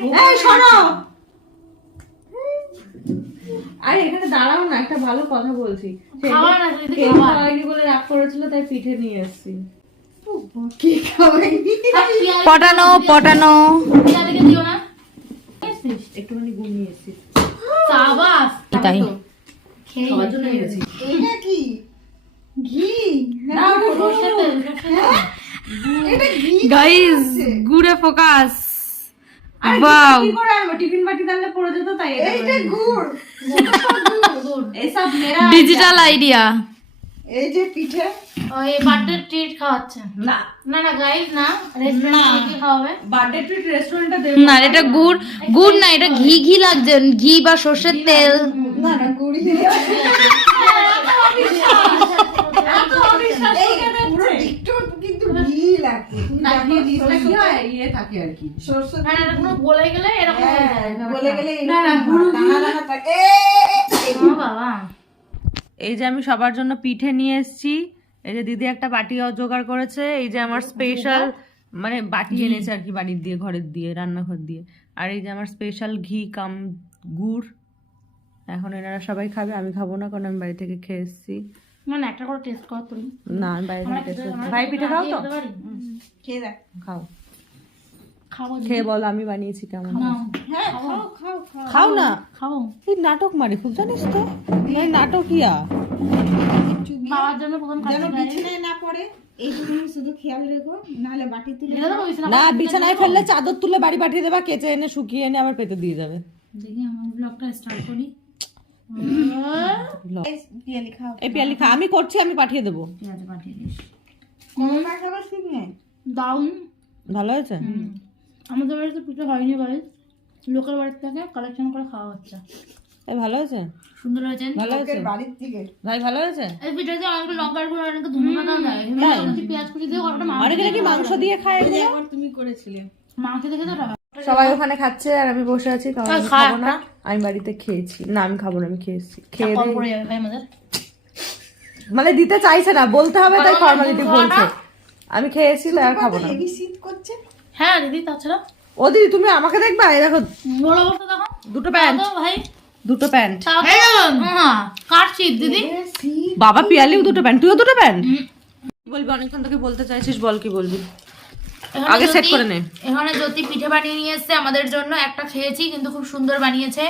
এই শোনো, আরে এখানে দাঁড়াও না, একটা ভালো কথা বলছি। খাওয়াইনি বলে রাগ করেছিল, তাই পিঠে নিয়ে এসেছি। কি খাওয়াইনি? পটানো পটানো দিও না, একটুখানি গুড় নিয়ে এসেছি। সাবাস তাই খাওয়ার জন্য এনেছি। এটা কি ঘি? না, ওটা সরষের তেল, এটা ঘি গাইস গুড়ে ফোকাস। আর বাও কি করে আনবো? টিফিন বাটি তাহলে পড়ে যেত, তাই এটা এইটা বানিয়েছি। গুড়। এসব মেরা ডিজিটাল আইডিয়া। এই যে পিঠে ওই বার্থডে ট্রিট খাওয়াচ্ছে। না, না না গাইস না, রেস্টুরেন্টে কি খাওয়াবে? বার্থডে ট্রিট রেস্টুরেন্টে দেব না এটা গুড়, গুড় না, এটা ঘি ঘি লাগছে, ঘি বা সর্ষের তেল। না না গুড়ি এত অবিশ্বাস এই করে পুরো দিচ্ছে। একটু কিন্তু ঘি লাগে। না, ঘি দিলে কি হয়? ইয়ে থাকে আর কি। সরষে হ্যাঁ এটা পুরো গলে গেলে এরকম হয়ে যায়। বলে গেলে না, না, গুঁড়ো ঘি। দানা দানা থাকে। ও বাবা, এই যে আমি সবার জন্য পিঠে নিয়ে এসেছি। এই যে দিদি একটা বাটি জোগাড় করেছে। এই যে আমার স্পেশাল, মানে বাটি এনেছে আর কি, বাড়ির দিয়ে, ঘরের দিয়ে, রান্নাঘর দিয়ে। আর এই যে আমার স্পেশাল ঘি কাম গুড়। এখন এনারা সবাই খাবে, আমি খাবো না, কারণ আমি বাড়ি থেকে খেয়ে এসেছি। মানে একটা করে টেস্ট কর তুমি। না, আমি বাইরে থেকে টেস্ট করছি। ভাই পিঠে খাও তো? খেয়ে দেখ। খাও, খাবো খেয়ে বলো আমি বানিয়েছি কেমন। হ্যাঁ খাও খাও খাও। খাও না, খাবো এই নাটক মারি খুব, জানিস তো, এই নাটকিয়া। চুবিয়ে খাওয়ার জন্য প্রথম যেন খাচ্ছি বিছানায় না পড়ে এইটুকু শুধু খেয়াল রেখো, নাহলে বাটি তুলে না, বিছানায় ফেললে চাদর তুলে বাড়ি পাঠিয়ে দেবা, কেচে এনে শুকিয়ে এনে আবার পেতে দিয়ে যাবে। দেখি আমার ব্লগটা স্টার্ট করি। পিয়ালি খাও। এই পিয়ালি খা, আমি করছি, আমি পাঠিয়ে দেবো। ঠিক আছে পাঠিয়ে দিস। করোনা খাবার ঠিক নেই। দাউন ভালো হয়েছে? আমাদের বাড়িতে পিঠে হয়নি ভাই, লোকের বাড়ির থেকে কালেকশন করে খাওয়া হচ্ছে। এই ভালো হয়েছে, সুন্দর হয়েছে। ভালো হয়েছে লোকের বাড়ির থেকে ভাই, ভালো হয়েছে। এই পিঠাতে অনেক লঙ্কার গুঁড়ো, অনেকে ধনে পাতা দেয়, পেঁয়াজ কুচি দিয়ে কতটা অনেকে নাকি মাংস দিয়ে খায় এগুলো। আবার তুমি করেছিলে। মাংস দেখে তো সবাই ওখানে খাচ্ছে আর আমি বসে আছি, কারণ আমি খা খাবো না। আমি বাড়িতে খেয়েছি। না, আমি খাবো না, আমি খেয়েছি। খেয়ে কম দিয়ে- পড়ে যাবে ভাই আমাদের। মানে দিতে চাইছে না, বলতে হবে, তাই বলো না, ফর্মালিটি খাওয়া বলছে। না। আমি খেয়েছি, তাই আর খাবো না। হেভি শীত করছে। হ্যাঁ দিদি, তাছাড়া ও দিদি, তুমি আমাকে দেখবা? এই দেখো, বড় অবস্থা দেখো। দুটো প্যান্ট, তাও তো ভাই, দুটো প্যান্ট। তাও তো হ্যাঁ, কার শীত দিদি? শীত বাবা পিয়ালিও দুটো প্যান্ট, তুইও দুটো প্যান্ট। বলবি, অনেকক্ষণ থেকে বলতে চাইছিস, বল কি বলবি। এখানে আগে সেট জ্যোতি- করে নে। এখানে জ্যোতি পিঠে বানিয়ে নিয়ে এসেছে আমাদের জন্য। একটা খেয়েছি, কিন্তু খুব সুন্দর বানিয়েছে।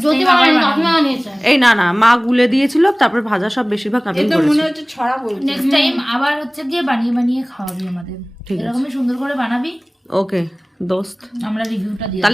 জ্যোতি বানিয়েছে। এই না না, মা গুলে দিয়েছিল, তারপর ভাজা সব বেশিরভাগ আমি এটা করেছি। মনে হচ্ছে ছড়া বলছে। নেক্সট টাইম আবার হচ্ছে গিয়ে বানিয়ে বানিয়ে খাওয়াবি আমাদের। ঠিক আছে। এরকমই সুন্দর করে বানাবি, ওকে দোস্ত। আমরা রিভিউটা দিয়ে